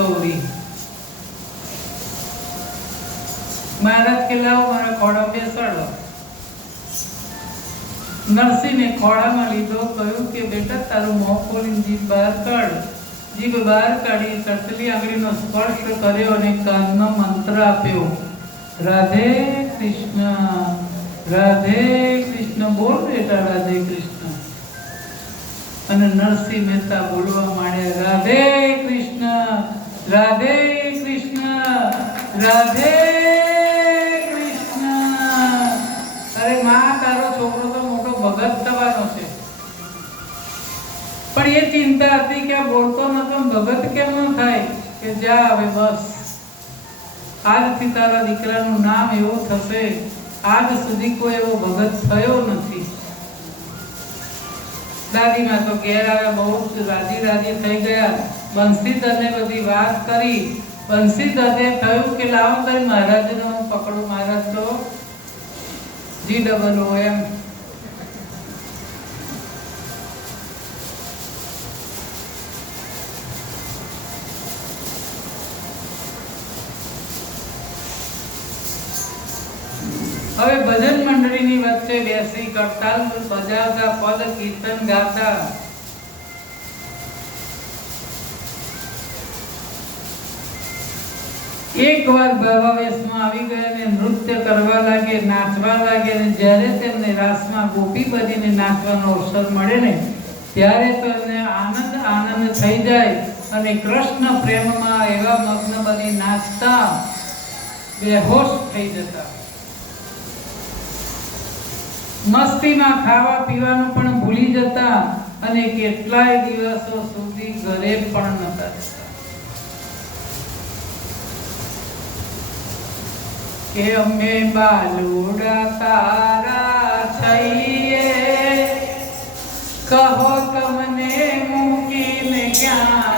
सौरी। महाराज के लाओ मारा खोड़ा बेसाड़ो। नरसिंह ने खोड़ा में लीधो, कहू के बेटा तारू मोह खोलीने जीभ बहार काढ। जीभ बहार काढी तळतली आंगळीनो स्पर्श कर्यो अने काननो मंत्र आप्यो, राधे कृष्ण बोल बेटा राधे कृष्ण। अने नरसिंह मेहता बोलवा मांड्या, राधे कृष्ण राधे कृष्ण राधे कृष्ण। अरे मां तारो छोकरो तो मोटो भगत थवानो छे, पण ये चिंता हती के बोलतो नतो भगत केम न थाय के जा हवे बस આજથી તારા દીકરાનું નામ એવું થશે, આજ સુધી કોઈ એવો ભગત થયો નથી। દાદીમાં તો ઘેર આવ્યા, બહુ રાજી થઈ ગયા। બંસીધરને બધી વાત કરી। બંસીધરને થયું કે લાવો તારી મહારાજને હું પકડું, મહારાજ તો GOO એમ। હવે ભજન મંડળીની વચ્ચે બેસી કરતાલ બજાવતા, પદ કીર્તન ગાતા। એકવાર ભાવાવેશમાં આવી ગયા ને નૃત્ય કરવા લાગે, નાચવા લાગે ને જ્યારે તેમને રાસમાં ગોપી બનીને નાચવાનો અવસર મળે ને ત્યારે તો એને આનંદ થઈ જાય અને કૃષ્ણ પ્રેમમાં એવા મગ્ન બની નાચતા બેહોશ થઈ જતા। મસ્તીમાં ખાવા પીવાનું પણ ભૂલી જતા અને કેટલાય દિવસો સુધી ઘરે પણ નતા જતા। કે અમે બાલુડા તારા છઈએ, કહો તમને મૂકીને ક્યાં